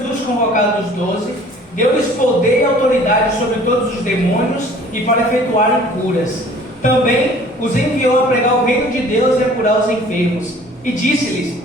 Jesus, convocado os 12, deu-lhes poder e autoridade sobre todos os demônios e para efetuarem curas. Também os enviou a pregar o reino de Deus e a curar os enfermos. E disse-lhes: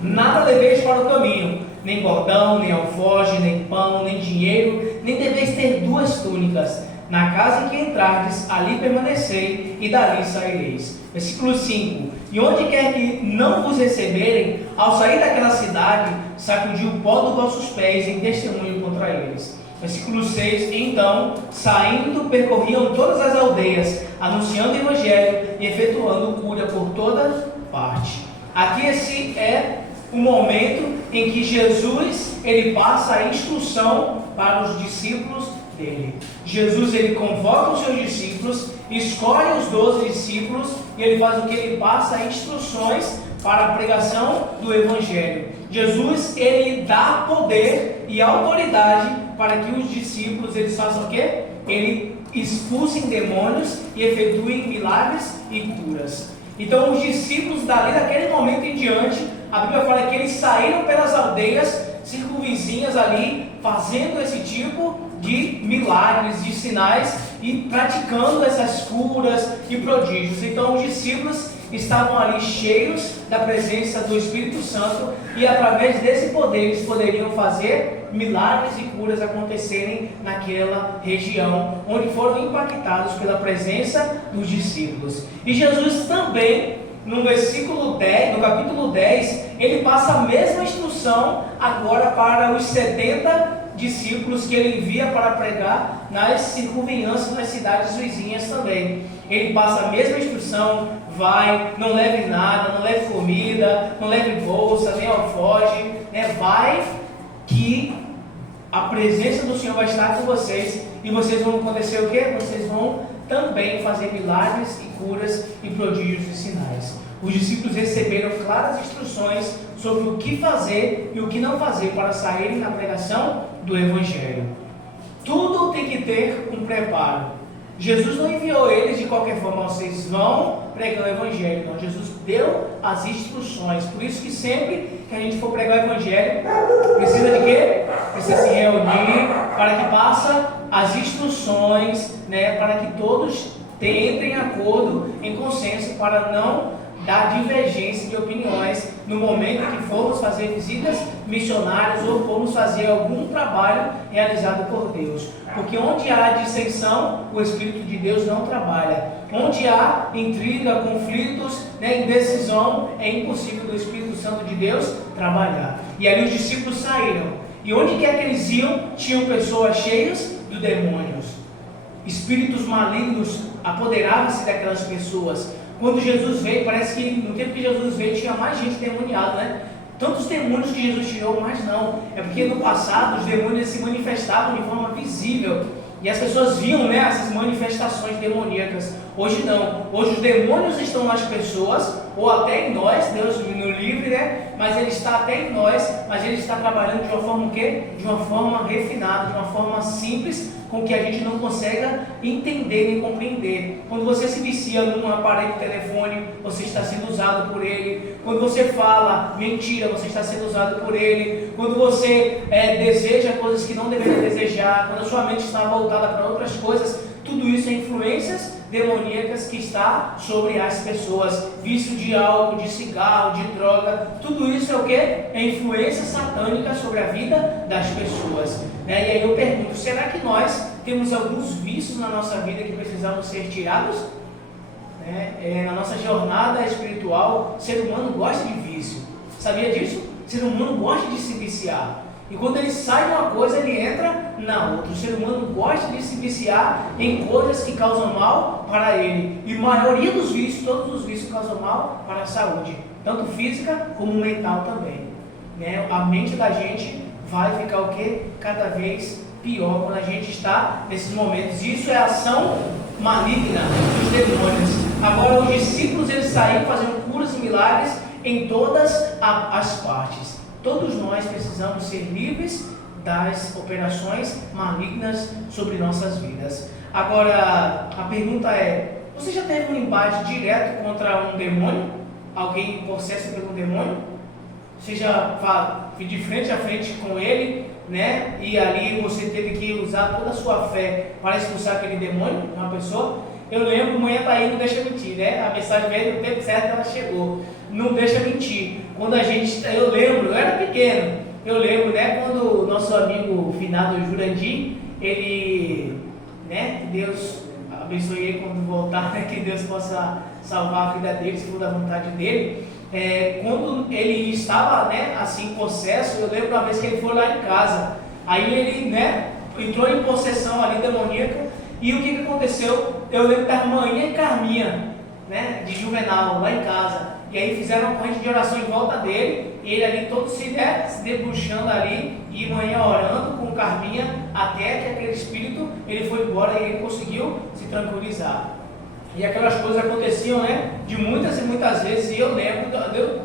nada leveis para o caminho, nem bordão, nem alforje, nem pão, nem dinheiro, nem deveis ter 2 túnicas. Na casa em que entrardes, ali permanecei, e dali saireis. Versículo 5. E onde quer que não vos receberem, ao sair daquela cidade, sacudi o pó dos vossos pés em testemunho contra eles. Versículo 6. Então, saindo, percorriam todas as aldeias, anunciando o evangelho e efetuando cura por toda parte. Aqui esse é o momento em que Jesus ele passa a instrução para os discípulos dele. Jesus ele convoca os seus discípulos, escolhe os 12 discípulos e ele faz o que? Ele passa instruções para a pregação do evangelho. Jesus ele dá poder e autoridade para que os discípulos eles façam o quê? Ele expulsem demônios e efetuem milagres e curas. Então os discípulos dali daquele momento em diante, a Bíblia fala que eles saíram pelas aldeias circunvizinhas ali, fazendo esse tipo de milagres, de sinais e praticando essas curas e prodígios. Então os discípulos estavam ali cheios da presença do Espírito Santo e através desse poder eles poderiam fazer milagres e curas acontecerem naquela região onde foram impactados pela presença dos discípulos. E Jesus também, no versículo 10, no capítulo 10, ele passa a mesma instrução agora para os 70 discípulos que ele envia para pregar nas circunvizinhanças, nas cidades vizinhas também. Ele passa a mesma instrução: vai, não leve nada, não leve comida, não leve bolsa, nem alforje, né? Vai que a presença do Senhor vai estar com vocês e vocês vão acontecer o quê? Vocês vão também fazer milagres e curas e prodígios e sinais. Os discípulos receberam claras instruções sobre o que fazer e o que não fazer para saírem na pregação do Evangelho. Tudo tem que ter um preparo. Jesus não enviou eles de qualquer forma: vocês vão pregar o Evangelho. Não, Jesus deu as instruções. Por isso que sempre que a gente for pregar o Evangelho, precisa de quê? Precisa se reunir para que passa as instruções, né, para que todos entrem em acordo, em consenso, para não dar divergência de opiniões no momento que formos fazer visitas missionárias ou formos fazer algum trabalho realizado por Deus. Porque onde há dissensão, o Espírito de Deus não trabalha. Onde há intriga, conflitos, né, indecisão, é impossível do Espírito Santo de Deus trabalhar. E ali os discípulos saíram. E onde quer que eles iam, tinham pessoas cheias de demônios. Espíritos malignos apoderavam-se daquelas pessoas. Quando Jesus veio, parece que no tempo que Jesus veio tinha mais gente demoniada, né? Tantos demônios que Jesus tirou, mas não. É porque no passado os demônios se manifestavam de forma visível. E as pessoas viam, né, essas manifestações demoníacas. Hoje não. Hoje os demônios estão nas pessoas, ou até em nós, Deus no livre, né? Mas ele está até em nós, mas ele está trabalhando de uma forma o quê? De uma forma refinada, de uma forma simples, com que a gente não consiga entender nem compreender. Quando você se vicia num aparelho de telefone, você está sendo usado por ele. Quando você fala mentira, você está sendo usado por ele. Quando você deseja coisas que não deveria desejar, quando a sua mente está voltada para outras coisas, tudo isso é influências demoníacas que está sobre as pessoas. Vício de álcool, de cigarro, de droga, tudo isso é o que? É influência satânica sobre a vida das pessoas. E aí eu pergunto, será que nós temos alguns vícios na nossa vida que precisamos ser tirados? Na nossa jornada espiritual, o ser humano gosta de vício. Sabia disso? O ser humano gosta de se viciar. E quando ele sai de uma coisa, ele entra na outra. O ser humano gosta de se viciar em coisas que causam mal para ele. E a maioria dos vícios, todos os vícios causam mal para a saúde, tanto física como mental também. A mente da gente vai ficar o quê? Cada vez pior quando a gente está nesses momentos. Isso é ação maligna dos demônios. Agora os discípulos eles saíram fazendo curas e milagres em todas as partes. Todos nós precisamos ser livres das operações malignas sobre nossas vidas. Agora, a pergunta é: você já teve um embate direto contra um demônio? Alguém possesso por um demônio? Você já de frente a frente com ele, né? E ali você teve que usar toda a sua fé para expulsar aquele demônio, uma pessoa. Eu lembro, manhã tá aí, não deixa mentir, né? A mensagem veio no tempo certo, ela chegou. Não deixa mentir. Quando a gente, eu lembro, eu era pequeno, eu lembro, né? Quando o nosso amigo finado Jurandir, ele, né? Deus abençoe ele quando voltar, né? Que Deus possa salvar a vida dele, se for da vontade dele. Quando ele estava, né? Assim, possesso, eu lembro uma vez que ele foi lá em casa. Aí ele, né? Entrou em possessão ali demoníaca. E o que aconteceu? Eu lembro da manhã e Carminha, né, de Juvenal, lá em casa. E aí fizeram uma corrente de oração em volta dele. E ele ali todo se debruxando ali. E manhã orando com Carminha. Até que aquele espírito, ele foi embora e ele conseguiu se tranquilizar. E aquelas coisas aconteciam, né, de muitas e muitas vezes. E eu lembro,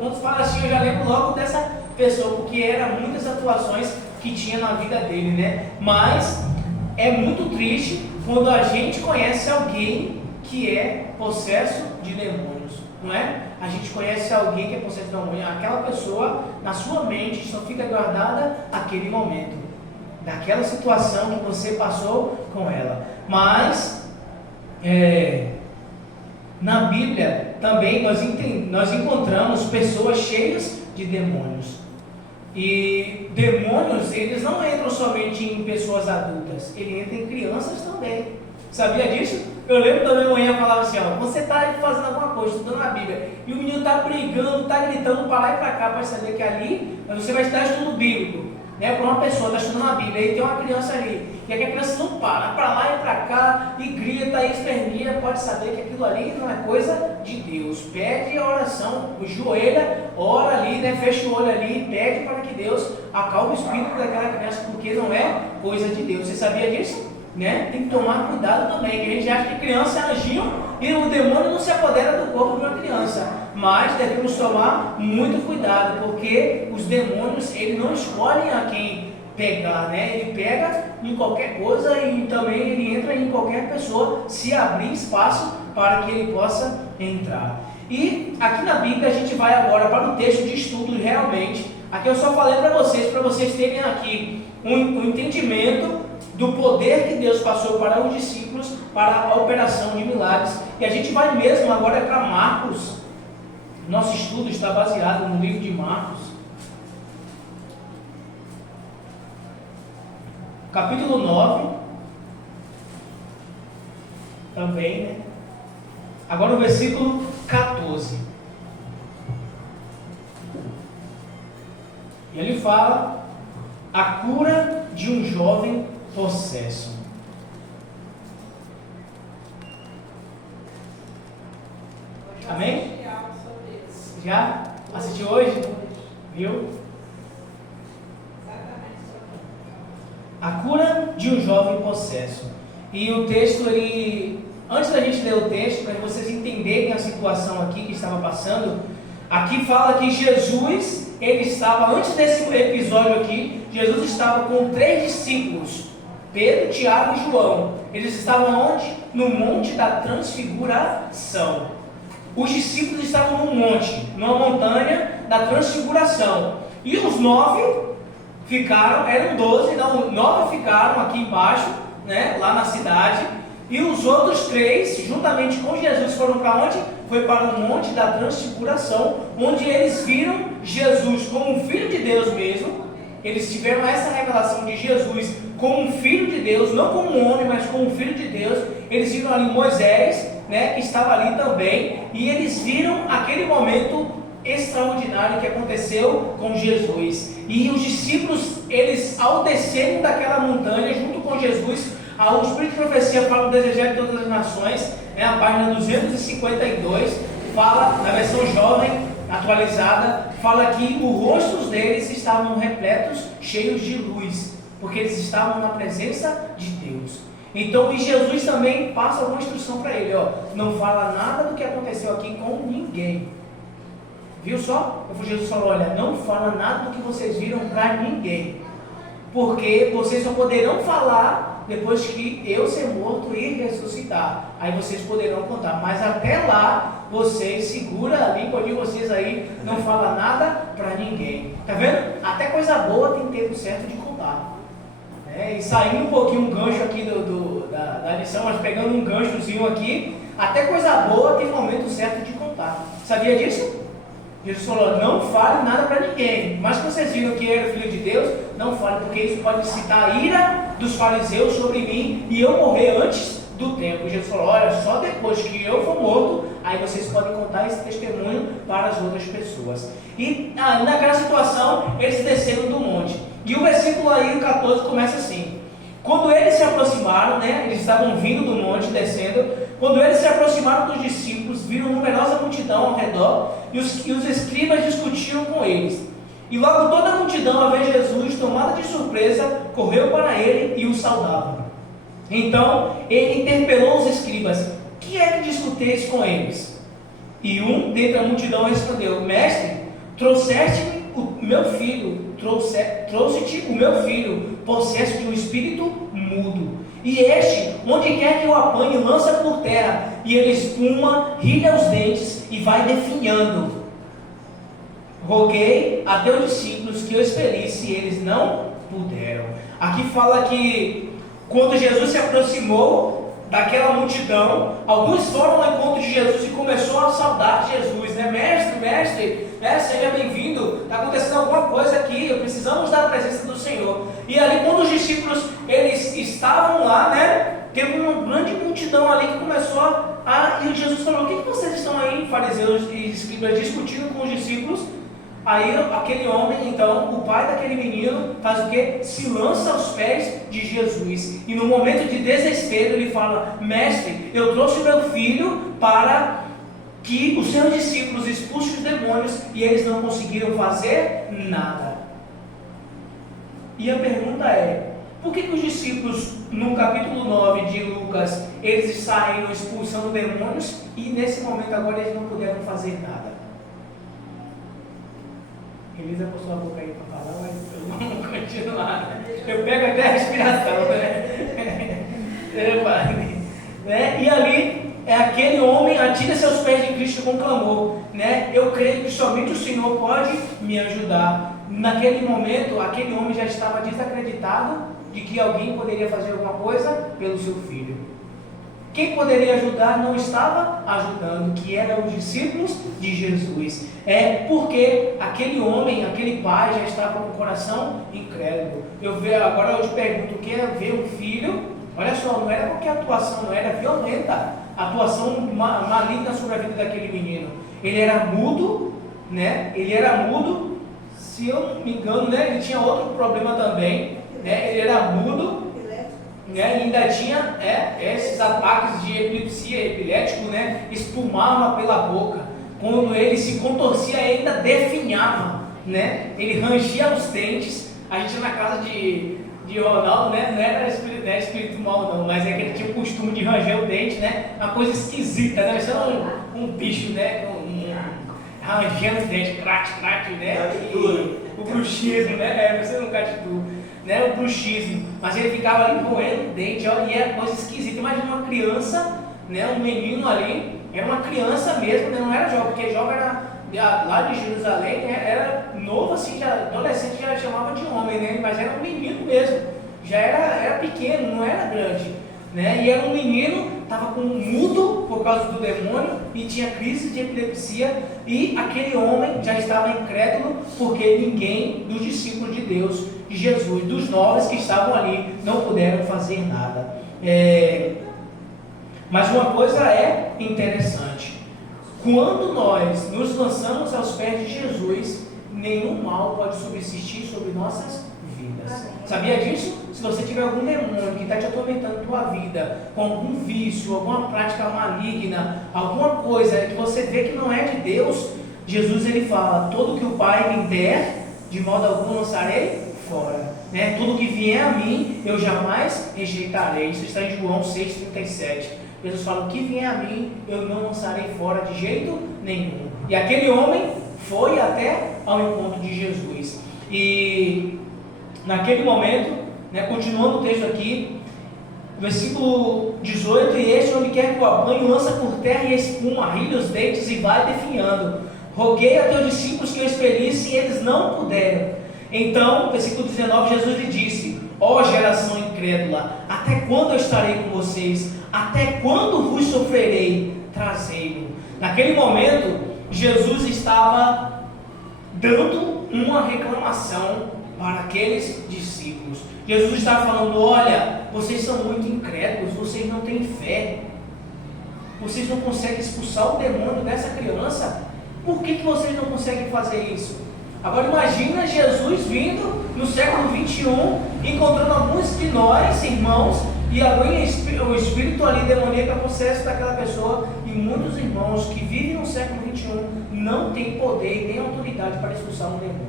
quando fala assim, eu já lembro logo dessa pessoa. Porque eram muitas atuações que tinha na vida dele, né. Mas é muito triste quando a gente conhece alguém que é possesso de demônios, não é? A gente conhece alguém que é possesso de demônios, aquela pessoa, na sua mente, só fica guardada aquele momento, daquela situação que você passou com ela. Mas, na Bíblia, também nós encontramos pessoas cheias de demônios. E demônios, eles não entram somente em pessoas adultas, ele entra em crianças também. Sabia disso? Eu lembro da minha manhã falava assim, ó, você está fazendo alguma coisa, estudando a Bíblia, e o menino está brigando, está gritando para lá e para cá, para saber que ali você vai estar estudo bíblico, né? Para uma pessoa está estudando a Bíblia, e tem uma criança ali, e a criança não para lá e para cá, e grita, e esperneia, pode saber que aquilo ali não é coisa de Deus. Pede a oração, joelha, ora ali, né? Fecha o olho ali, e pede para que Deus acalme o espírito daquela criança, porque não é coisa de Deus. Você sabia disso? Né? Tem que tomar cuidado também, que a gente acha que criança é anjinho e o demônio não se apodera do corpo de uma criança. Mas devemos tomar muito cuidado, porque os demônios, ele não escolhem a quem pegar, né? Ele pega em qualquer coisa e também ele entra em qualquer pessoa, se abrir espaço para que ele possa entrar. E aqui na Bíblia a gente vai agora para o texto de estudo realmente. Aqui eu só falei para vocês terem aqui um entendimento do poder que Deus passou para os discípulos para a operação de milagres. E a gente vai mesmo agora para Marcos. Nosso estudo está baseado no livro de Marcos, capítulo 9, também, né? Agora o versículo 14. E ele fala a cura de um jovem possesso. Amém? Já? Assistiu hoje? Viu? A cura de um jovem possesso. E o texto, antes da gente ler o texto, para vocês entenderem a situação aqui que estava passando, aqui fala que Jesus, ele estava, antes desse episódio aqui, Jesus estava com 3 discípulos, Pedro, Tiago e João. Eles estavam onde? No Monte da Transfiguração. Os discípulos estavam no monte, numa montanha da Transfiguração. E os 9 ficaram, eram 12, então 9 ficaram aqui embaixo, né, lá na cidade. E os outros 3, juntamente com Jesus, foram para onde? Foi para o Monte da Transfiguração, onde eles viram Jesus como um Filho de Deus mesmo. Eles tiveram essa revelação de Jesus como um Filho de Deus, não como um homem, mas como um Filho de Deus. Eles viram ali Moisés, né, que estava ali também, e eles viram aquele momento extraordinário que aconteceu com Jesus. E os discípulos, eles ao descerem daquela montanha junto com Jesus, o Espírito de Profecia fala do desejar de todas as nações, né, a página 252, fala, na versão jovem, atualizada, fala que os rostos deles estavam repletos, cheios de luz, porque eles estavam na presença de Deus. Então, e Jesus também passa alguma instrução para ele, ó, não fala nada do que aconteceu aqui com ninguém. Viu só? Jesus falou, olha, não fala nada do que vocês viram para ninguém, porque vocês só poderão falar depois que eu ser morto e ressuscitar. Aí vocês poderão contar, mas até lá, vocês segura a língua de vocês aí, não fala nada para ninguém. Tá vendo? Até coisa boa tem tempo certo de contar. E saindo um pouquinho um gancho aqui da lição, mas pegando um ganchozinho aqui, até coisa boa tem um momento certo de contar. Sabia disso? Jesus falou, não fale nada para ninguém, mas que vocês viram que ele era filho de Deus, não fale, porque isso pode citar a ira dos fariseus sobre mim e eu morrer antes do tempo. E Jesus falou, olha, só depois que eu for morto, aí vocês podem contar esse testemunho para as outras pessoas. E naquela situação, eles desceram do monte. E o versículo aí, o 14, começa assim: quando eles se aproximaram, eles estavam vindo do monte, descendo. Quando eles se aproximaram dos discípulos, viram numerosa multidão ao redor, e os escribas discutiam com eles. E logo toda a multidão, ao ver Jesus, tomada de surpresa, correu para ele e o saudava. Então ele interpelou os escribas: que é que discuteis com eles? E um dentre a multidão respondeu: Mestre, trouxeste-me o meu filho, trouxe-te o meu filho, possesso de um espírito mudo. E este, onde quer que o apanhe, lança por terra, e ele espuma, rilha os dentes e vai definhando. Roguei a teus discípulos que eu expelisse, e eles não puderam. Aqui fala que quando Jesus se aproximou daquela multidão, alguns foram ao encontro de Jesus e começou a saudar de Jesus, mestre, seja bem-vindo, está acontecendo alguma coisa aqui, precisamos da presença do Senhor. E ali quando os discípulos, eles estavam lá, teve uma grande multidão ali que começou e Jesus falou: o que vocês estão aí, fariseus e escribas, discutindo com os discípulos? Aí aquele homem, então, o pai daquele menino, faz o quê? Se lança aos pés de Jesus. E no momento de desespero ele fala: Mestre, eu trouxe meu filho para que os seus discípulos expulsem os demônios e eles não conseguiram fazer nada. E a pergunta é: por que os discípulos, no capítulo 9 de Lucas, eles saíram expulsando demônios e nesse momento agora eles não puderam fazer nada? Elisa postou a boca aí para falar, mas eu vou continuar. Eu pego até a respiração, E ali, aquele homem atira-se aos pés de Cristo com clamor, Eu creio que somente o Senhor pode me ajudar. Naquele momento, aquele homem já estava desacreditado de que alguém poderia fazer alguma coisa pelo seu filho. Quem poderia ajudar não estava ajudando, que eram os discípulos de Jesus. Porque aquele homem, aquele pai já estava com o coração incrédulo. Agora eu te pergunto, o que é ver um filho? Olha só, não era qualquer atuação, não era violenta, atuação maligna sobre a vida daquele menino. Ele era mudo, Ele era mudo, se eu não me engano, ele tinha outro problema também, Ele era mudo. E ainda tinha esses ataques de epilepsia, epilético, espumava pela boca. Quando ele se contorcia, ainda definhava, Ele rangia os dentes. A gente na casa de Ronaldo, não era espírito mal não, mas é que ele tinha o costume de ranger o dente, Uma coisa esquisita, Isso era um bicho, rangendo os dentes, craque, o bruxismo, você nunca tituba. O bruxismo, mas ele ficava ali roendo o dente, e era coisa esquisita. Imagina uma criança, um menino ali, era uma criança mesmo, não era jovem, porque jovem era lá de Jerusalém, era novo assim, já adolescente, já chamava de homem, mas era um menino mesmo, já era pequeno, não era grande, e era um menino, estava com um mudo por causa do demônio e tinha crise de epilepsia, e aquele homem já estava incrédulo porque ninguém dos discípulos de Deus, de Jesus, dos 9 que estavam ali, não puderam fazer nada. Mas uma coisa é interessante: quando nós nos lançamos aos pés de Jesus, nenhum mal pode subsistir sobre nossas vidas. Sabia disso? Se você tiver algum demônio que está te atormentando a tua vida, com algum vício, alguma prática maligna, alguma coisa que você vê que não é de Deus, Jesus ele fala: todo que o Pai me der, de modo algum lançarei fora. Tudo que vier a mim, eu jamais rejeitarei. Isso está em João 6,37. Jesus fala: o que vier a mim, eu não lançarei fora de jeito nenhum. E aquele homem foi até ao encontro de Jesus. E naquele momento, continuando o texto aqui, versículo 18: e este, onde quer que o apanhe, lança por terra e espuma, rilha os dentes e vai definhando. Roguei a teus discípulos que eu expelisse, e eles não puderam. Então, versículo 19, Jesus lhe disse: ó geração incrédula? Até quando eu estarei com vocês? Até quando vos sofrerei? Trazei-o. Naquele momento, Jesus estava dando uma reclamação para aqueles discípulos. Jesus estava falando: olha, vocês são muito incrédulos, vocês não têm fé, vocês não conseguem expulsar o demônio dessa criança. Por que vocês não conseguem fazer isso? Agora imagina Jesus vindo no século 21, encontrando alguns de nós, irmãos, e o espírito ali demoníaco possesso daquela pessoa, e muitos irmãos que vivem no século 21 não têm poder nem autoridade para expulsar um demônio.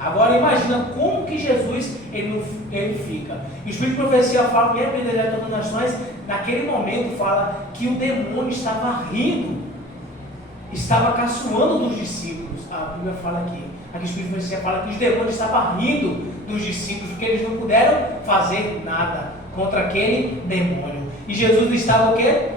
Agora imagina como que Jesus ele fica. E o Espírito de Profecia fala, mesmo em Líder de Todas as Nações, naquele momento fala que o demônio estava rindo, estava caçoando dos discípulos. A Bíblia fala aqui o Espírito de Profecia fala que os demônios estavam rindo dos discípulos, porque eles não puderam fazer nada contra aquele demônio. E Jesus estava o quê?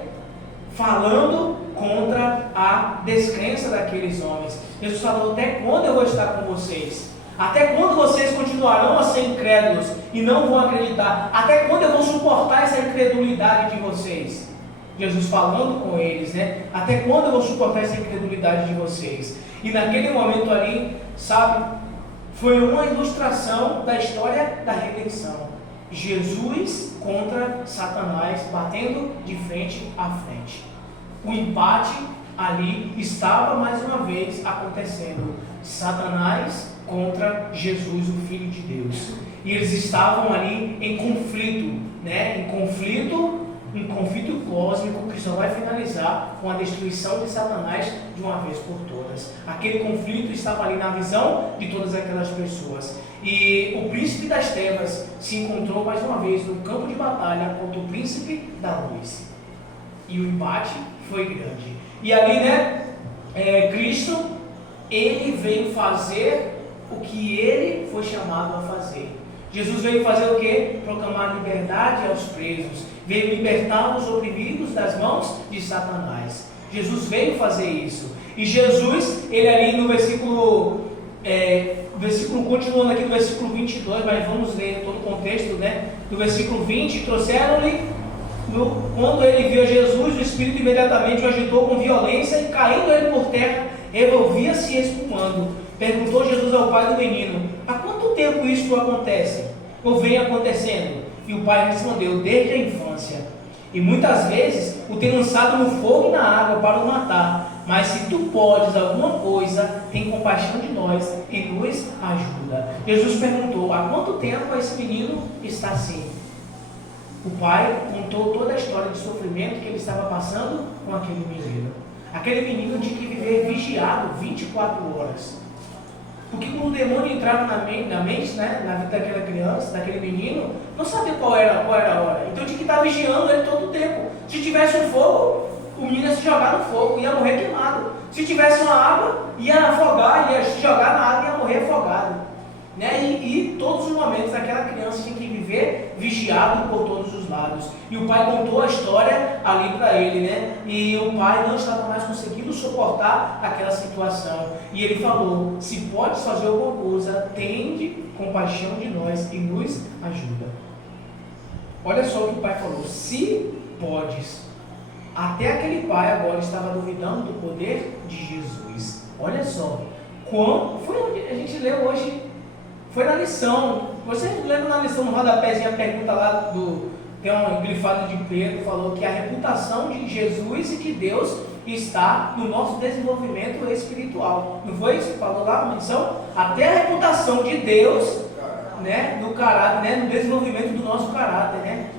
Falando contra a descrença daqueles homens. Jesus falou: até quando eu vou estar com vocês? Até quando vocês continuarão a ser incrédulos e não vão acreditar? Até quando eu vou suportar essa incredulidade de vocês? Jesus falando com eles, né? Até quando eu vou suportar essa incredulidade de vocês? E naquele momento ali, sabe, foi uma ilustração da história da redenção. Jesus contra Satanás, batendo de frente a frente. O empate ali estava mais uma vez acontecendo. Satanás contra Jesus, o Filho de Deus. E eles estavam ali em conflito, né? Um conflito cósmico que só vai finalizar com a destruição de Satanás de uma vez por todas. Aquele conflito estava ali na visão de todas aquelas pessoas. E o príncipe das trevas se encontrou mais uma vez no campo de batalha contra o príncipe da luz. E o embate foi grande. E ali, né, Cristo, ele veio fazer o que ele foi chamado a fazer. Jesus veio fazer o quê? Proclamar liberdade aos presos. Veio libertar os oprimidos das mãos de Satanás. Jesus veio fazer isso. E Jesus, ele ali no versículo, continuando aqui no versículo 22, mas vamos ler todo o contexto, né? No versículo 20, trouxeram-lhe, quando ele viu Jesus, o Espírito imediatamente o agitou com violência e caindo ele por terra, revolvia-se espumando. Perguntou Jesus ao pai do menino: há quanto tempo isto acontece? Ou vem acontecendo? E o pai respondeu: desde a infância. E muitas vezes o tem lançado no fogo e na água para o matar. Mas se tu podes alguma coisa, tem compaixão de nós e nos ajuda. Jesus perguntou: há quanto tempo esse menino está assim? O pai contou toda a história de sofrimento que ele estava passando com aquele menino. Aquele menino tinha que viver vigiado 24 horas. Porque quando o demônio entrava na mente, né, na vida daquela criança, daquele menino, não sabia qual era a hora. Então tinha que estar vigiando ele todo o tempo. Se tivesse um fogo, o menino ia se jogar no fogo, ia morrer queimado. Se tivesse uma água, ia afogar, ia se jogar na água e ia morrer afogado. Né? E todos os momentos aquela criança tinha que viver vigiado por todos os lados. E o pai contou a história ali para ele, né? E o pai não estava mais conseguindo suportar aquela situação. E ele falou: se podes fazer alguma coisa, tende compaixão de nós e nos ajuda. Olha só o que o pai falou: se podes. Até aquele pai agora estava duvidando do poder de Jesus. Olha só, foi onde a gente leu hoje. Foi na lição. Você lembra na lição no rodapézinho a pergunta lá tem um grifado de Pedro, falou que a reputação de Jesus e de Deus está no nosso desenvolvimento espiritual. Não foi isso que falou lá na lição? Até a reputação de Deus, né, no caráter, né, no desenvolvimento do nosso caráter, né?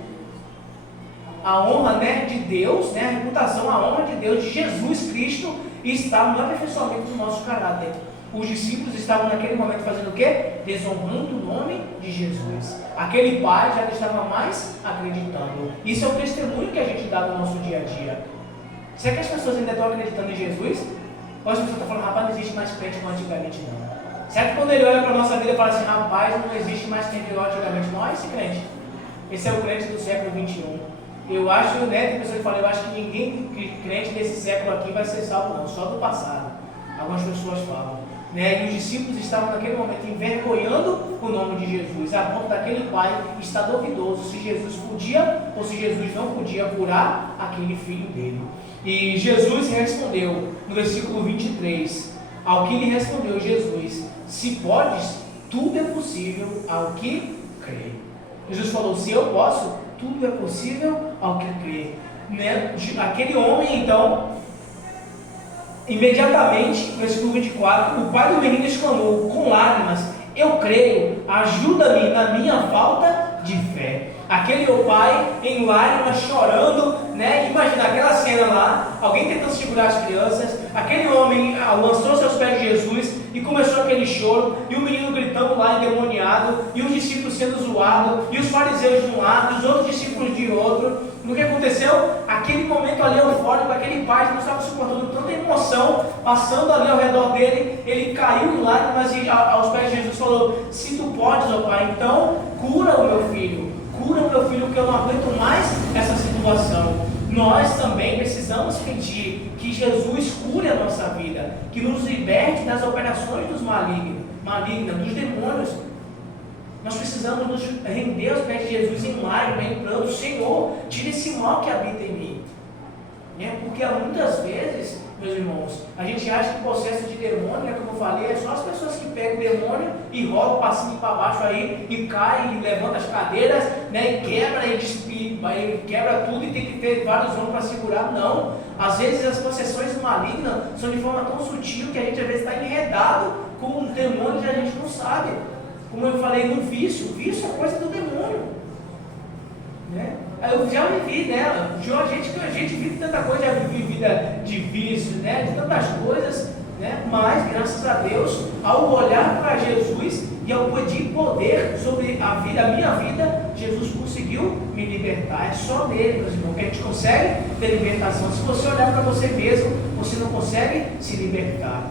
A honra, né, de Deus, né, a reputação, a honra de Deus, de Jesus Cristo, está no aperfeiçoamento do nosso caráter. Os discípulos estavam naquele momento fazendo o quê? Desonrando o nome de Jesus. Aquele pai já não estava mais acreditando. Isso é o testemunho que a gente dá no nosso dia a dia. Será que as pessoas ainda estão acreditando em Jesus? Ou as pessoas estão falando: rapaz, não existe mais crente como antigamente não? Será que quando ele olha para a nossa vida e fala assim: rapaz, não existe mais crente igual antigamente? Não é esse crente. Esse é o crente do século 21. Eu acho, né, tem pessoas que falam: eu acho que ninguém crente desse século aqui vai ser salvo não, só do passado. Algumas pessoas falam. né? E os discípulos estavam naquele momento envergonhando o nome de Jesus, a ponto daquele pai estar duvidoso se Jesus podia ou se Jesus não podia curar aquele filho dele. E Jesus respondeu no versículo 23, ao que lhe respondeu Jesus: se podes, tudo é possível ao que crê. Jesus falou: se eu posso, tudo é possível ao que crê, né? Aquele homem então, imediatamente, no versículo 24, o pai do menino exclamou com lágrimas: eu creio, ajuda-me na minha falta de fé. Aquele pai em lágrimas, chorando, né? Imagina aquela cena lá, alguém tentando segurar as crianças, aquele homem lançou-se aos pés de Jesus e começou aquele choro, e o menino gritando lá endemoniado, e os discípulos sendo zoados, e os fariseus de um lado, e os outros discípulos de outro. O que aconteceu? Aquele momento ali eufórico, aquele pai que não estava suportando tanta emoção, passando ali ao redor dele, ele caiu em lágrimas e aos pés de Jesus falou: se tu podes, ó Pai, então cura o meu filho, que eu não aguento mais essa situação. Nós também precisamos pedir que Jesus cure a nossa vida, que nos liberte das operações dos malignos, dos demônios. Nós precisamos nos render aos pés de Jesus em lágrimas, em pranto: Senhor, tira esse mal que habita em mim. Porque muitas vezes, meus irmãos, a gente acha que o processo de demônio, como eu falei, é só as pessoas que pegam o demônio e rodam para cima e para baixo aí, e caem, e levantam as cadeiras, né, e quebra, e quebra tudo, e tem que ter vários homens para segurar. Não, às vezes as possessões malignas são de forma tão sutil que a gente às vezes está enredado com um demônio que a gente não sabe. Como eu falei no vício é coisa do demônio, né? Eu já vivi nela, a gente vive tanta coisa, já vivi vida de vício, né? De tantas coisas, né? Mas graças a Deus, ao olhar para Jesus e ao pedir poder sobre a minha vida, Jesus conseguiu me libertar. É só nele, meus irmãos, que a gente consegue ter libertação. Se você olhar para você mesmo, você não consegue se libertar.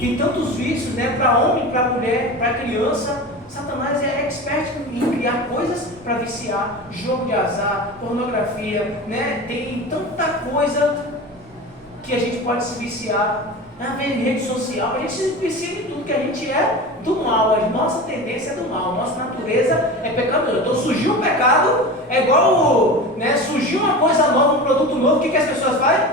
Tem tantos vícios, né? Para homem, para mulher, para criança. Satanás é expert em criar coisas para viciar, jogo de azar, pornografia, né? Tem tanta coisa que a gente pode se viciar. Na rede social, a gente se vicia em tudo, que a gente é do mal, a nossa tendência é do mal, a nossa natureza é pecadora. Então surgiu o pecado, é igual, né? Surgiu uma coisa nova, um produto novo, o que as pessoas fazem?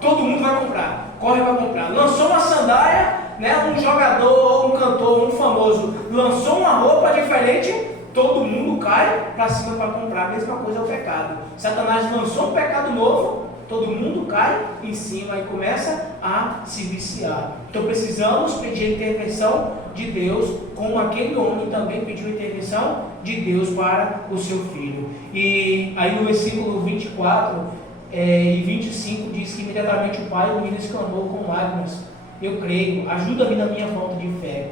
Todo mundo vai comprar, corre para comprar. Lançou uma sandália, né? Um jogador, um cantor, um famoso lançou uma roupa diferente, todo mundo cai para cima para comprar. A mesma coisa é o pecado. Satanás lançou um pecado novo, todo mundo cai em cima e começa a se viciar. Então precisamos pedir a intervenção de Deus, como aquele homem também pediu a intervenção de Deus para o seu filho. E aí no versículo 24 e 25 diz que imediatamente o pai do menino exclamou com lágrimas: eu creio, ajuda-me na minha falta de fé.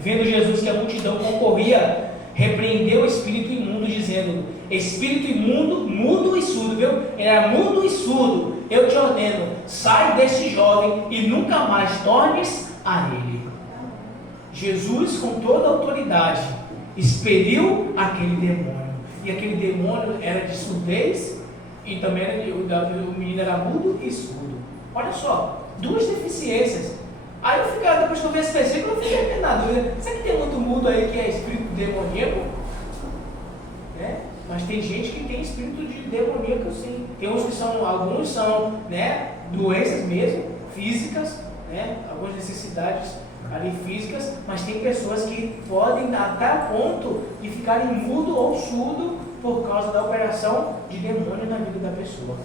Vendo Jesus que a multidão concorria, repreendeu o espírito imundo, dizendo: espírito imundo, mudo e surdo, viu? Ele era mudo e surdo, eu te ordeno, sai deste jovem e nunca mais tornes a ele. Jesus, com toda a autoridade, expeliu aquele demônio. E aquele demônio era de surdez, e também o menino era mudo e surdo. Olha só, duas deficiências. Aí eu ficava, depois que eu vi esse versículo, eu fiquei na dúvida: será que tem muito mudo aí que é espírito demoníaco? Né? Mas tem gente que tem espírito de demoníaco, sim. Tem uns que são, alguns são, né, doenças mesmo, físicas, né, algumas necessidades ali físicas, mas tem pessoas que podem até a ponto de ficarem mudo ou surdo por causa da operação de demônio na vida da pessoa.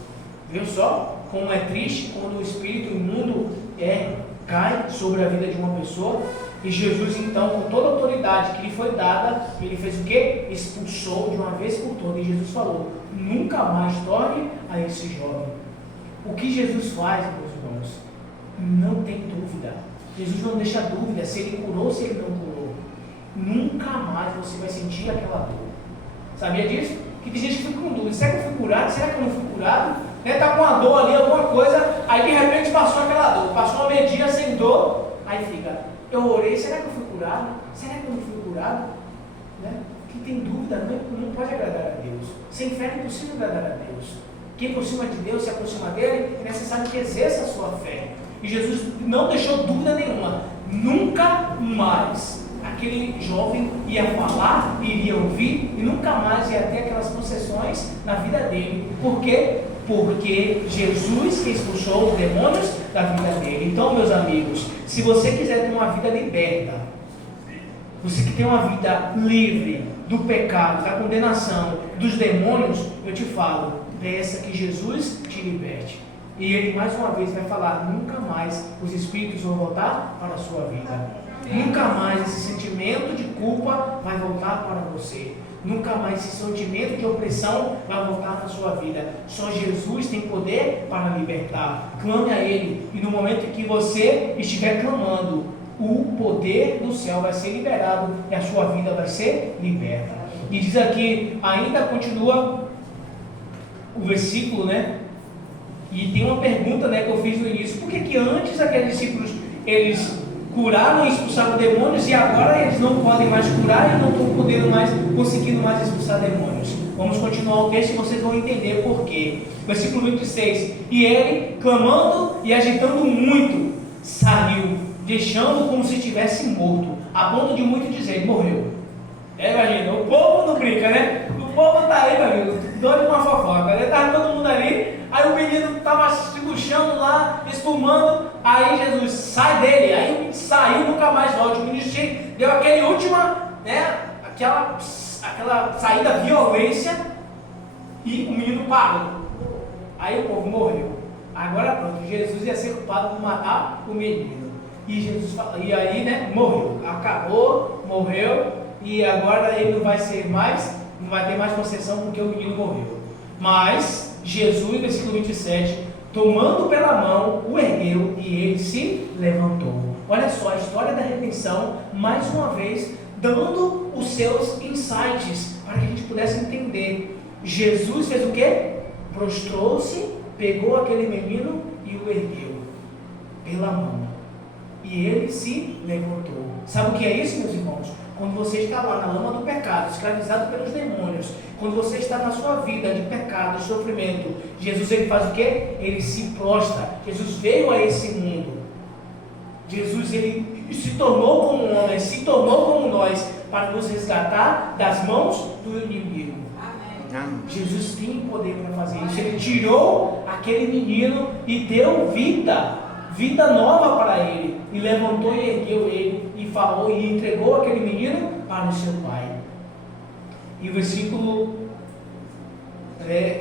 Viu só como é triste quando o espírito imundo cai sobre a vida de uma pessoa? E Jesus, então, com toda a autoridade que lhe foi dada, ele fez o quê? Expulsou de uma vez por todas. E Jesus falou: nunca mais torne a esse jovem. O que Jesus faz, meus irmãos, não tem dúvida. Jesus não deixa dúvida se ele curou ou se ele não curou. Nunca mais você vai sentir aquela dor. Sabia disso? Que tem gente que fica com dúvida: será que eu fui curado? Será que eu não fui curado? Está com uma dor ali, alguma coisa, aí de repente passou aquela dor, passou uma medida sem dor, aí fica: eu orei, será que eu fui curado? Será que eu não fui curado? Né? Quem tem dúvida não pode agradar a Deus. Sem fé é impossível agradar a Deus. Quem aproxima de Deus, se aproxima dele, é necessário que exerça a sua fé. E Jesus não deixou dúvida nenhuma: nunca mais aquele jovem ia falar, iria ouvir e nunca mais ia ter aquelas possessões na vida dele. Por quê? Porque Jesus que expulsou os demônios da vida dele. Então, meus amigos, se você quiser ter uma vida liberta, você que tem uma vida livre do pecado, da condenação, dos demônios, eu te falo, peça que Jesus te liberte. E ele mais uma vez vai falar, nunca mais os espíritos vão voltar para a sua vida. Nunca mais esse sentimento de culpa vai voltar para você. Nunca mais esse sentimento de opressão vai voltar na sua vida. Só Jesus tem poder para libertar. Clame a Ele. E no momento que você estiver clamando, o poder do céu vai ser liberado e a sua vida vai ser liberta. E diz aqui, ainda continua o versículo, né? E tem uma pergunta, né, que eu fiz no início. Por que antes aqueles discípulos, eles curaram e expulsaram demônios e agora eles não podem mais curar e não estão conseguindo mais expulsar demônios? Vamos continuar o texto e vocês vão entender por quê. Versículo 26. E ele, clamando e agitando muito, saiu, deixando como se estivesse morto, a ponto de muito dizer, morreu. Imagina, o povo não brinca, né? O povo está aí, meu amigo, doido com uma fofoca, né? Estava todo mundo ali, aí o menino estava se puxando lá, espumando, aí Jesus, sai dele, aí o menino saiu, nunca mais volta. O menino deu aquele última, né? Aquela saída violência, e o menino parou. Aí o povo morreu. Agora pronto, Jesus ia ser culpado por matar o menino. E Jesus e aí, né, morreu. Acabou, morreu, e agora ele não vai ter mais possessão porque o menino morreu. Mas Jesus, versículo 27, tomando pela mão, o ergueu e ele se levantou. Olha só a história da redenção, mais uma vez, dando os seus insights para que a gente pudesse entender. Jesus fez o quê? Prostrou-se, pegou aquele menino e o ergueu pela mão. E ele se levantou. Sabe o que é isso, meus irmãos? Quando você está lá na lama do pecado, escravizado pelos demônios, quando você está na sua vida de pecado, de sofrimento, Jesus, ele faz o quê? Ele se prostra. Jesus veio a esse mundo. Jesus, ele se tornou como um homem, se tornou como nós, para nos resgatar das mãos do inimigo. Amém. Jesus tem poder para fazer isso. Ele tirou aquele menino e deu vida nova para ele, e levantou e ergueu ele, e falou, e entregou aquele menino para o seu pai. E o versículo,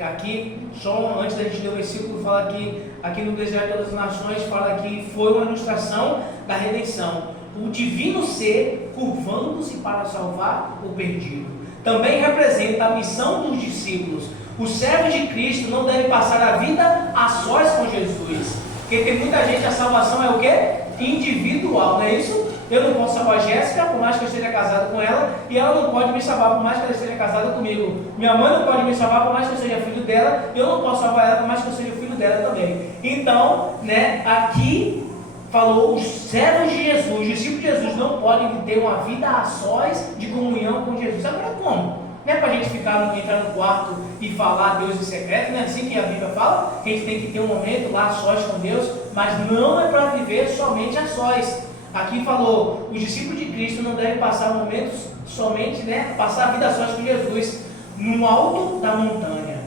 aqui, só antes da gente ler o versículo, fala que, aqui no Desejo de todas as Nações, fala que foi uma ilustração da redenção, o divino ser curvando-se para salvar o perdido. Também representa a missão dos discípulos. Os servos de Cristo não devem passar a vida a sós com Jesus. Porque tem muita gente, a salvação é o quê? Individual, não é isso? Eu não posso salvar a Jéssica, por mais que eu esteja casado com ela, e ela não pode me salvar, por mais que ela esteja casada comigo. Minha mãe não pode me salvar, por mais que eu seja filho dela, e eu não posso salvar ela, por mais que eu seja filho dela também. Então, né, aqui falou, os servos de Jesus, os discípulos de Jesus não podem ter uma vida a sós de comunhão com Jesus. Agora como? Não é para a gente entrar no quarto e falar Deus em secreto, não é assim que a Bíblia fala, que a gente tem que ter um momento lá a sós com Deus, mas não é para viver somente a sós. Aqui falou, os discípulos de Cristo não devem passar momentos somente, né, passar a vida a sós com Jesus, no alto da montanha.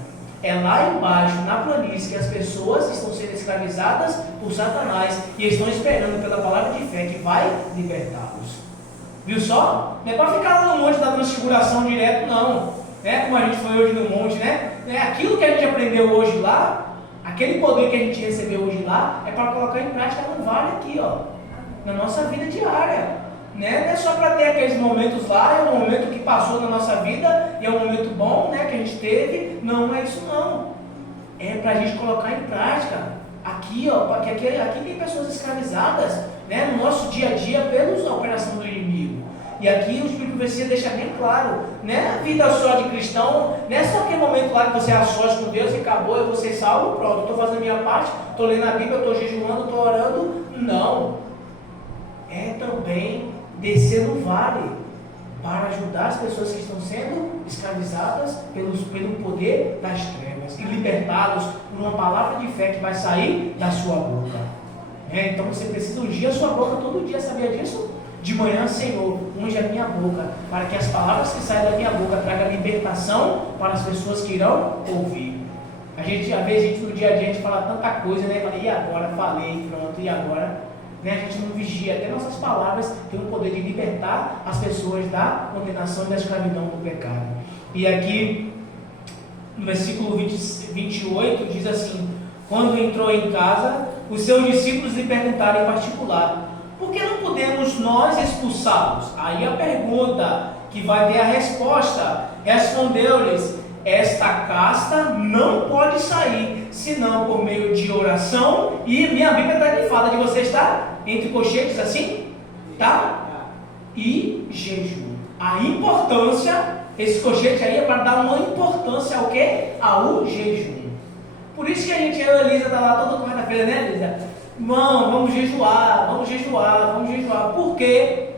É lá embaixo, na planície, que as pessoas estão sendo escravizadas por Satanás e estão esperando pela palavra de fé que vai libertá-los. Viu só? Não é para ficar lá no monte da transfiguração direto, não. Né? Como a gente foi hoje no monte, né? Aquilo que a gente aprendeu hoje lá, aquele poder que a gente recebeu hoje lá, é para colocar em prática no vale aqui, ó, na nossa vida diária. Né? Não é só para ter aqueles momentos lá, é um momento que passou na nossa vida e é um momento bom, né, que a gente teve. Não é isso não. É para a gente colocar em prática aqui, ó, porque aqui tem pessoas escravizadas, né, no nosso dia a dia pela operação do inimigo. E aqui o Espírito Profecia deixa bem claro, né, a vida só de cristão, não é só aquele momento lá que você é a sós com Deus e acabou, eu vou ser salvo, pronto, estou fazendo a minha parte, estou lendo a Bíblia, estou jejuando, estou orando. Não. É também descer no vale para ajudar as pessoas que estão sendo escravizadas pelo poder das trevas e libertá-los por uma palavra de fé que vai sair da sua boca. Então você precisa ungir a sua boca todo dia, sabia disso? De manhã, Senhor, unge a minha boca, para que as palavras que saem da minha boca tragam libertação para as pessoas que irão ouvir. Às vezes no dia a dia a gente fala tanta coisa, né? E agora? Falei, pronto, e agora? A gente não vigia, até nossas palavras têm o poder de libertar as pessoas da condenação e da escravidão do pecado. E aqui, no versículo 28, diz assim: quando entrou em casa, os seus discípulos lhe perguntaram em particular: por que não podemos nós expulsá-los? Aí a pergunta que vai ter a resposta: respondeu-lhes: esta casta não pode sair, senão por meio de oração. E minha Bíblia está grifada de você estar entre colchetes assim, tá? E jejum. A importância, esse colchete aí é para dar uma importância ao quê? Ao jejum. Por isso que a gente, eu e a Elisa, está lá toda quarta-feira, né, Elisa? Irmão, vamos jejuar, vamos jejuar, vamos jejuar. Por quê?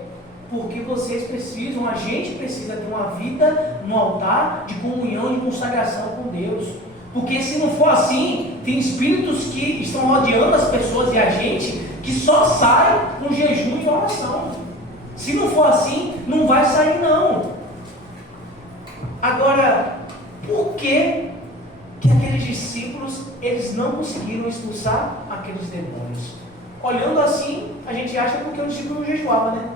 Porque vocês precisam, a gente precisa ter uma vida no altar de comunhão, de consagração com Deus. Porque se não for assim, tem espíritos que estão rodeando as pessoas e a gente, que só sai com jejum e oração. Se não for assim, não vai sair não. Agora, por que aqueles discípulos, eles não conseguiram expulsar aqueles demônios? Olhando assim, a gente acha porque o discípulo não jejuava, né?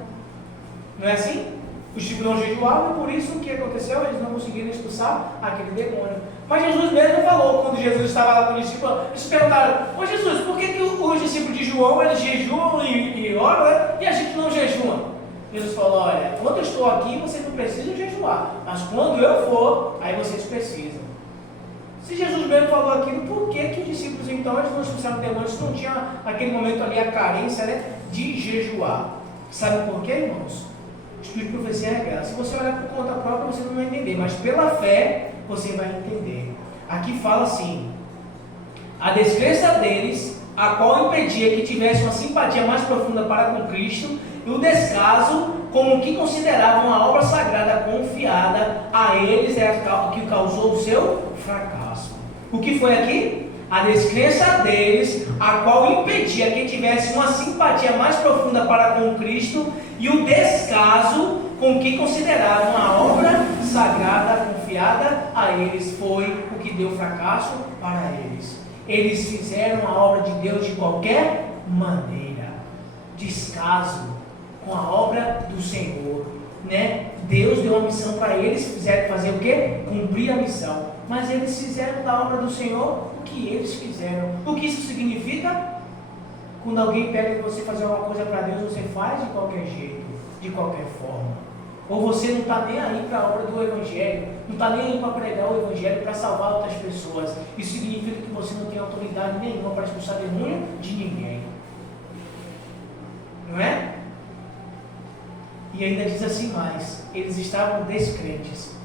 Não é assim? Os discípulos não jejuavam, por isso o que aconteceu? Eles não conseguiram expulsar aquele demônio. Mas Jesus mesmo falou, quando Jesus estava lá com os discípulos, eles perguntaram: ô Jesus, por que os discípulos de João, eles jejuam e oram, né? E a gente não jejua? Jesus falou: olha, quando eu estou aqui, vocês não precisam jejuar, mas quando eu for, aí vocês precisam. Se Jesus mesmo falou aquilo, por que os discípulos então, eles não expulsaram demônios, não tinha naquele momento ali a carência, né, de jejuar? Sabe por quê, irmãos? O Espírito de profecia é regra. Se você olhar por conta própria, você não vai entender, mas pela fé, você vai entender. Aqui fala assim: a descrença deles, a qual impedia que tivesse uma simpatia mais profunda para com Cristo, e o descaso como o que consideravam a obra sagrada confiada a eles é o que causou o seu fracasso. O que foi aqui? A descrença deles, a qual impedia que tivesse uma simpatia mais profunda para com Cristo, e o descaso com que consideravam a obra sagrada confiada a eles, foi o que deu fracasso para eles. Eles fizeram a obra de Deus de qualquer maneira, descaso com a obra do Senhor, né? Deus deu uma missão para eles, fizeram fazer o quê? Cumprir a missão. Mas eles fizeram da obra do Senhor o que eles fizeram. O que isso significa? Quando alguém pede você fazer alguma coisa para Deus, você faz de qualquer jeito, de qualquer forma. Ou você não está nem aí para a obra do Evangelho, não está nem aí para pregar o Evangelho, para salvar outras pessoas. Isso significa que você não tem autoridade nenhuma para expulsar demônio de ninguém. Não é? E ainda diz assim mais: eles estavam descrentes.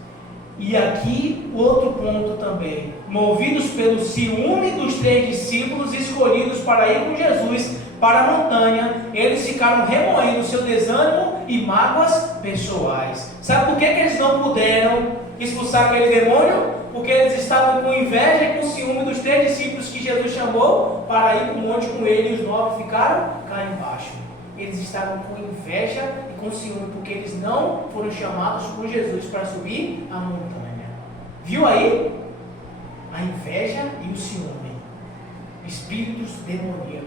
E aqui outro ponto também: movidos pelo ciúme dos 3 discípulos escolhidos para ir com Jesus para a montanha, eles ficaram remoendo seu desânimo e mágoas pessoais. Sabe por que eles não puderam expulsar aquele demônio? Porque eles estavam com inveja e com ciúme dos 3 discípulos que Jesus chamou para ir para o monte com ele, e os 9 ficaram cá embaixo. Eles estavam com inveja e com ciúme, porque eles não foram chamados por Jesus para subir a montanha. Viu aí? A inveja e o ciúme. Espíritos demoníacos.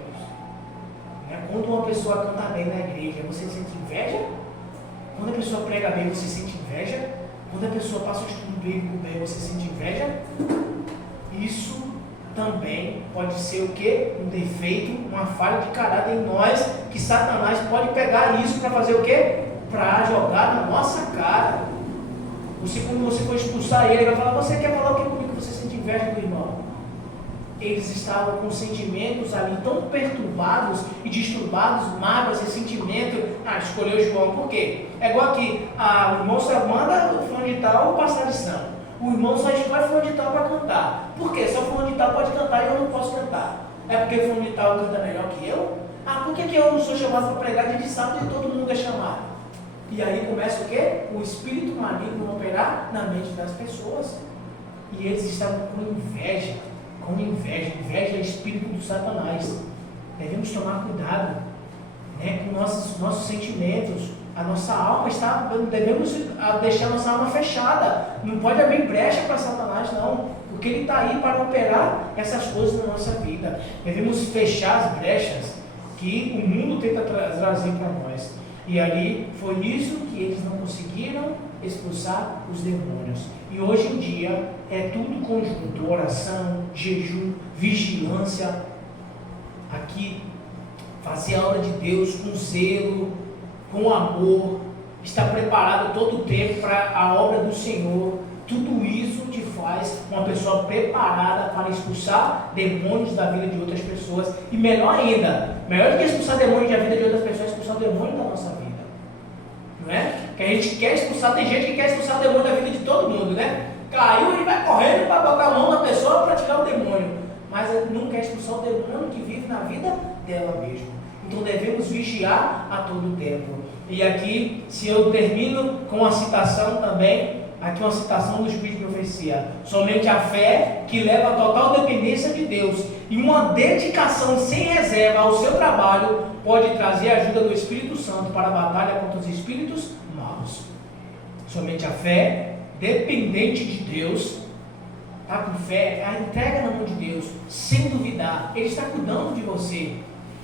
Quando uma pessoa canta bem na igreja, você sente inveja? Quando a pessoa prega bem, você sente inveja? Quando a pessoa passa o estudo bíblico bem, você sente inveja? Isso também pode ser o quê? Um defeito, uma falha de caráter em nós, que Satanás pode pegar isso para fazer o quê? Para jogar na nossa cara. Quando você for expulsar ele, vai falar: você quer falar o que comigo? Você sente inveja do irmão. Eles estavam com sentimentos ali tão perturbados e disturbados, mágoas, ressentimento. Escolheu João, por quê? É igual aqui, o irmão só manda o fulano de tal passar lição. O irmão só escolhe fulano de tal para cantar. Por quê? Só fulano de tal pode cantar e eu não posso cantar. É porque fulano de tal canta melhor que eu? Por que eu não sou chamado para pregar de sábado e todo mundo é chamado? E aí começa o quê? O espírito maligno a operar na mente das pessoas. E eles estavam com inveja. Inveja é espírito do Satanás. devemos tomar cuidado, né, com nossos sentimentos. A nossa alma devemos deixar a nossa alma fechada. Não pode abrir brecha para Satanás, não, porque ele está aí para operar essas coisas na nossa vida. Devemos fechar as brechas que o mundo tenta trazer para nós. E ali foi isso que eles não conseguiram expulsar os demônios. E hoje em dia é tudo conjunto: oração, jejum, vigilância. Aqui, fazer a obra de Deus com zelo, com amor, estar preparado todo o tempo para a obra do Senhor. Tudo isso te faz uma pessoa preparada para expulsar demônios da vida de outras pessoas. E melhor ainda, melhor do que expulsar demônios da vida de outras pessoas, é expulsar o demônio da nossa vida. Não é? Que a gente quer expulsar, tem gente que quer expulsar o demônio da vida de todo mundo, né? Caiu e vai correndo para botar a mão na pessoa para tirar o demônio. Mas não quer expulsar o demônio que vive na vida dela mesma. Então devemos vigiar a todo tempo. E aqui, se eu termino com uma citação também, aqui uma citação do Espírito de Profecia: somente a fé que leva a total dependência de Deus e uma dedicação sem reserva ao seu trabalho pode trazer a ajuda do Espírito Santo para a batalha contra os espíritos maus. Somente a fé dependente de Deus, está com fé, a entrega na mão de Deus, sem duvidar. Ele está cuidando de você.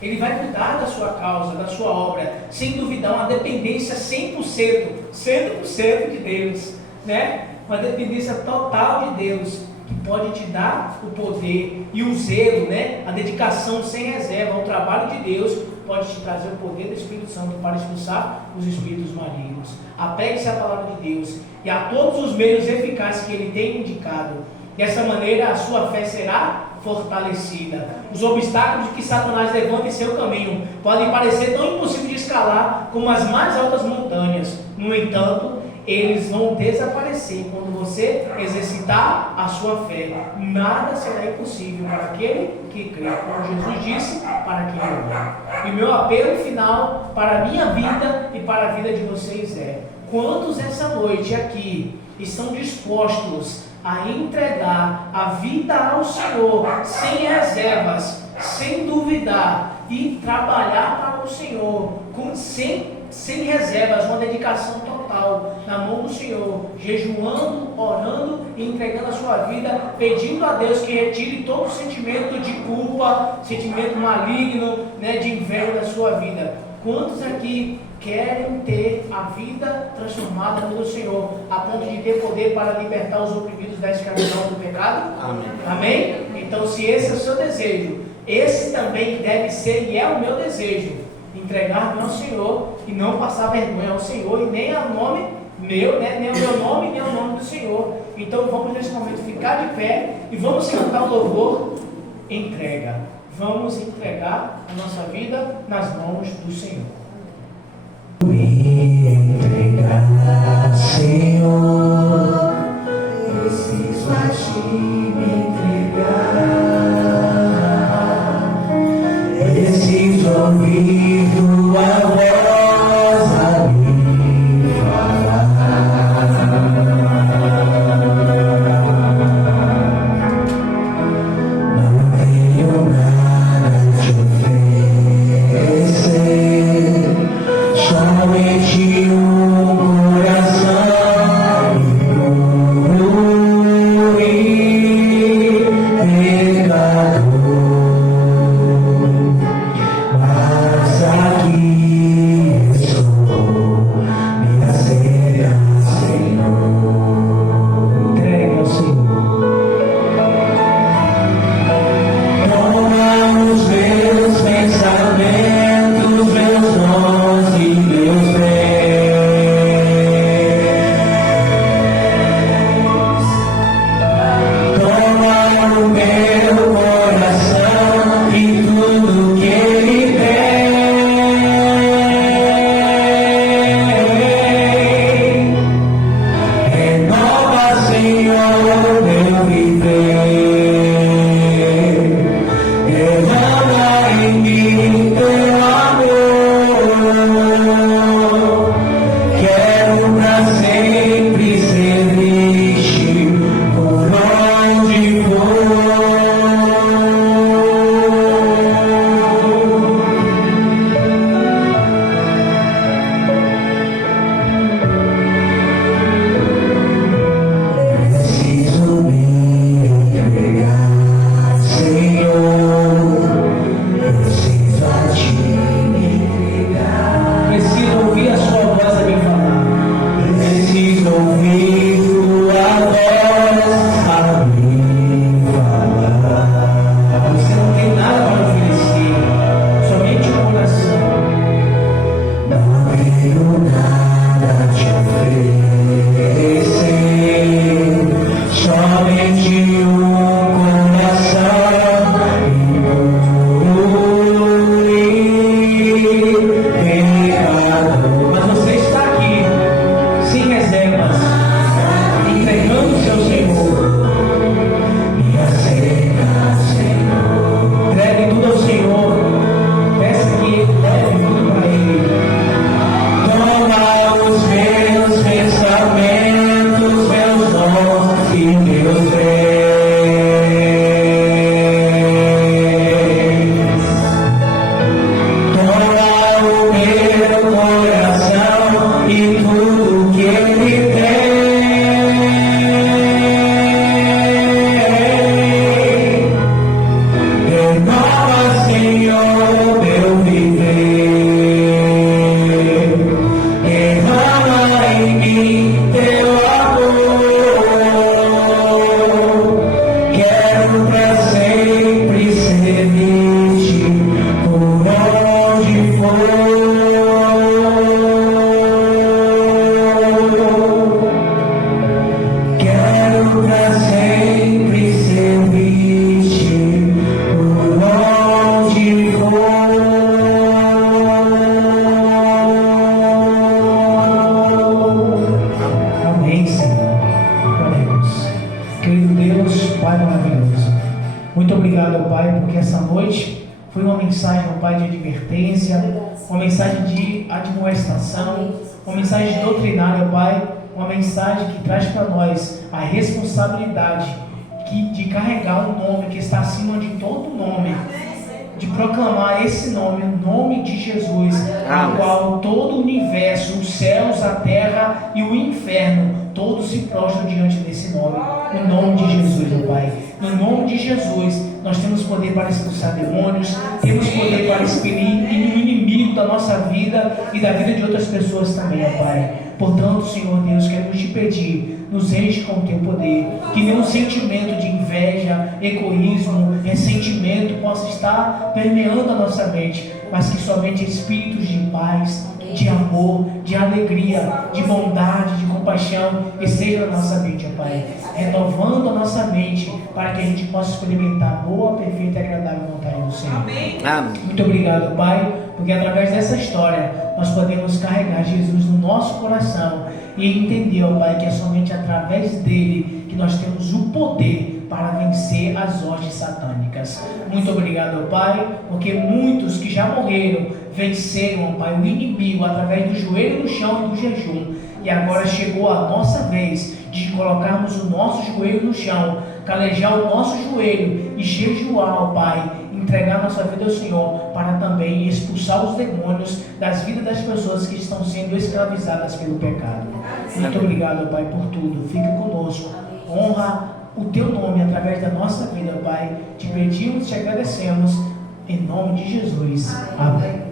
Ele vai cuidar da sua causa, da sua obra, sem duvidar, uma dependência 100% de Deus, né? Uma dependência total de Deus, que pode te dar o poder e o zelo, né? A dedicação sem reserva ao trabalho de Deus pode te trazer o poder do Espírito Santo para expulsar os espíritos malignos. Apegue-se à palavra de Deus e a todos os meios eficazes que Ele tem indicado. Dessa maneira a sua fé será fortalecida. Os obstáculos que Satanás levanta em seu caminho podem parecer tão impossíveis de escalar como as mais altas montanhas. No entanto, eles vão desaparecer quando você exercitar a sua fé. Nada será impossível para aquele que crê, como Jesus disse, para quem crê. E meu apelo final para a minha vida e para a vida de vocês é: quantos essa noite aqui estão dispostos a entregar a vida ao Senhor, sem reservas, sem duvidar, e trabalhar para o Senhor, sem reservas, uma dedicação total na mão do Senhor, jejuando, orando e entregando a sua vida, pedindo a Deus que retire todo o sentimento de culpa, sentimento maligno, né, de inveja da sua vida. Quantos aqui querem ter a vida transformada pelo Senhor, a ponto de ter poder para libertar os oprimidos da escravidão do pecado? Amém. Amém? Então, se esse é o seu desejo, esse também deve ser e é o meu desejo: entregar-me ao Senhor e não passar vergonha ao Senhor e nem ao nome meu, né? Nem ao meu nome, nem ao nome do Senhor. Então vamos nesse momento ficar de pé e vamos cantar o louvor entrega. Vamos entregar a nossa vida nas mãos do Senhor. Me entregar, Senhor, preciso a Ti me entregar, preciso ouvir Tua voz a me falar. Não tenho nada a Te oferecer, somente um coração puro e pecador. Mas aqui estou, me aceita, Senhor. Entregue ao Senhor. Toma os meus pensamentos, meus dons e meus bens. somente um coração pecado. Mas você está aqui, sem reservas, entregando-se ao Senhor. Me aceita, Senhor. Entregue tudo ao Senhor. Peça que Ele leve tudo para Ele. Toma os meus pensamentos, meus dons e meus bens. Toma o meu coração e tudo que ele tem. Renova, Senhor, meu viver. Derrama em mim teu amor. Quero pra sempre servir-te por onde for. Quero pra sempre servir-te por onde for. Amém, Senhor. Oremos. Querido Deus, Pai maravilhoso, muito obrigado, Pai, porque essa noite foi uma mensagem, Pai, de advertência, uma mensagem de admoestação, uma mensagem doutrinária, Pai, uma mensagem que traz para nós a responsabilidade de carregar um nome que está acima de todo nome, de proclamar esse nome, o nome de Jesus, no qual todo o universo, os céus, a terra e o inferno, todos se prostram diante desse nome, no nome de Jesus, meu Pai. No nome de Jesus, nós temos poder para expulsar demônios, temos poder para expelir o inimigo da nossa vida e da vida de outras pessoas também, ó Pai. Portanto, Senhor Deus, queremos te pedir, nos enche com o teu poder, que nenhum sentimento de inveja, egoísmo, ressentimento possa estar permeando a nossa mente, mas que somente espíritos de paz, de amor, de alegria, de bondade, de compaixão estejam na nossa mente, ó Pai, renovando a nossa mente para que a gente possa experimentar a boa, perfeita e agradável vontade do Senhor. Amém. Muito obrigado, Pai, porque através dessa história nós podemos carregar Jesus no nosso coração e entender, ó Pai, que é somente através dele que nós temos o poder para vencer as hostes satânicas. Muito obrigado, ó Pai, porque muitos que já morreram venceram, ó Pai, o inimigo através do joelho no chão e do jejum. E agora chegou a nossa vez de colocarmos o nosso joelho no chão, calejar o nosso joelho e jejuar, ó Pai, entregar nossa vida ao Senhor, para também expulsar os demônios das vidas das pessoas que estão sendo escravizadas pelo pecado. Muito obrigado, Pai, por tudo. Fique conosco. Honra o teu nome através da nossa vida, Pai. Te pedimos, te agradecemos. Em nome de Jesus. Amém.